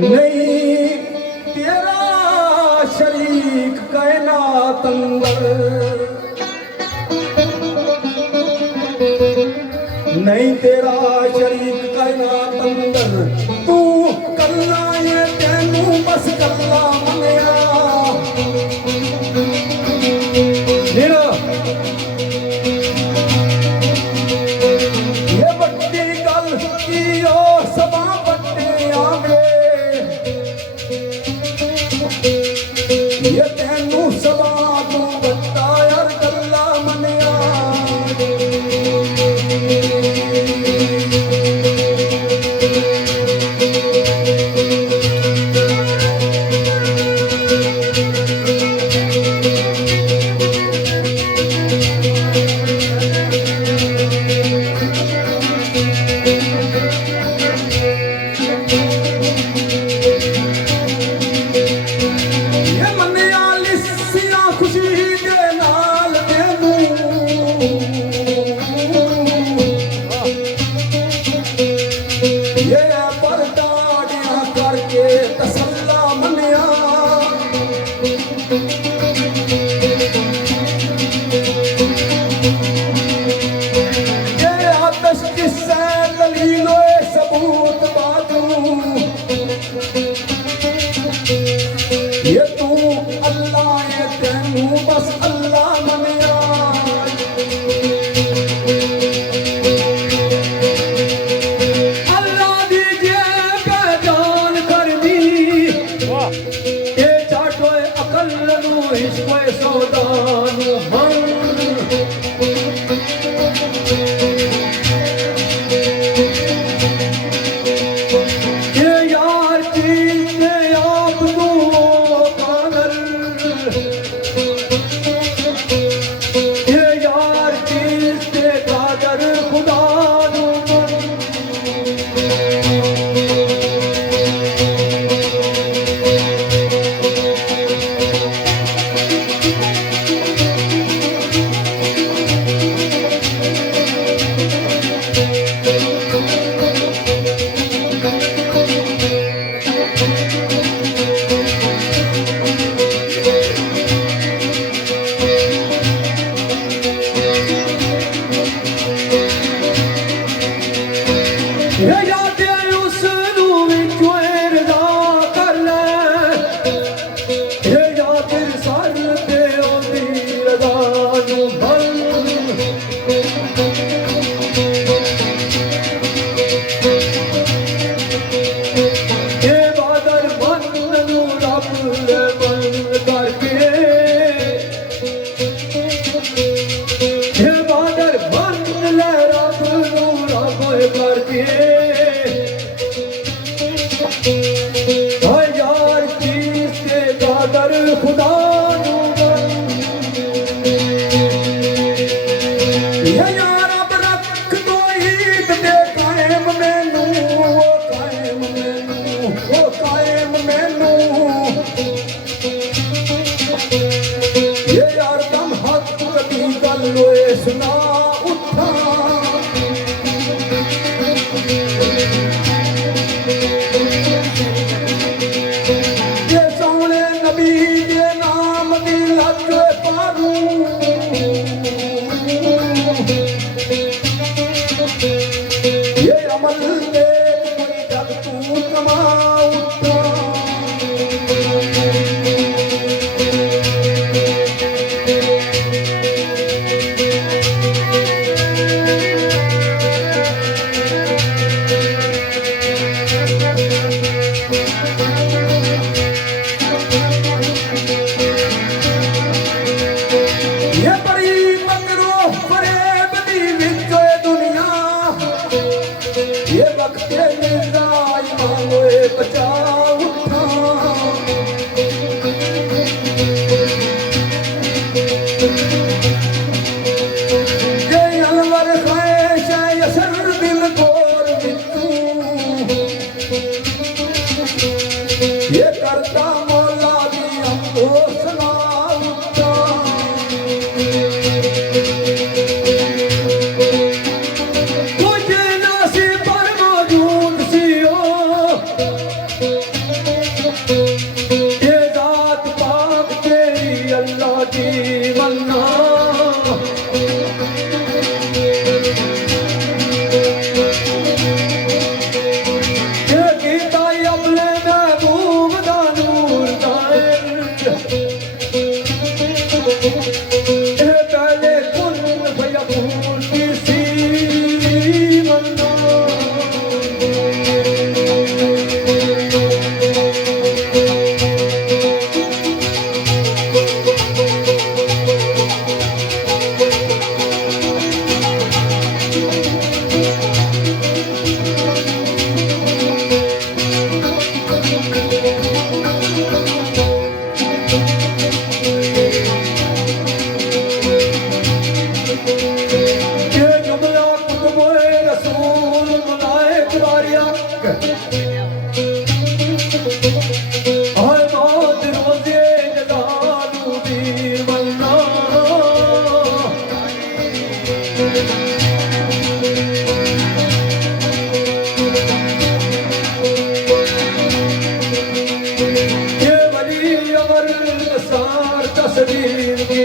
नहीं तेरा शरीक कायनात अंदर, नहीं तेरा शरीक कायनात अंदर, तू कल्ला ये तेनू बस कल्ला मनिया। ये बड़ी गल की ओ सबा बट्टे आवे, ये तेनू सबा तू बट्टा यार कल्ला मनिया। ये तू अल्लाह ये तेनू बस अल्लाह मनिया। अल्लाह दी जे पहचान कर दी, ये चाटोए अकल नू इश्क़ सौदा नू हम। सुना उठा ये सोने नबी के नाम दी लग पारू, ये अमल दे कोई जग तू कमा उठा। ये करता मौला दी हमको सना उठा। कुछ नासी पर मौजूद सी हो हाय मौत रोजे जगानू वीर मन्ना ये वली अमर सार तस्वीर की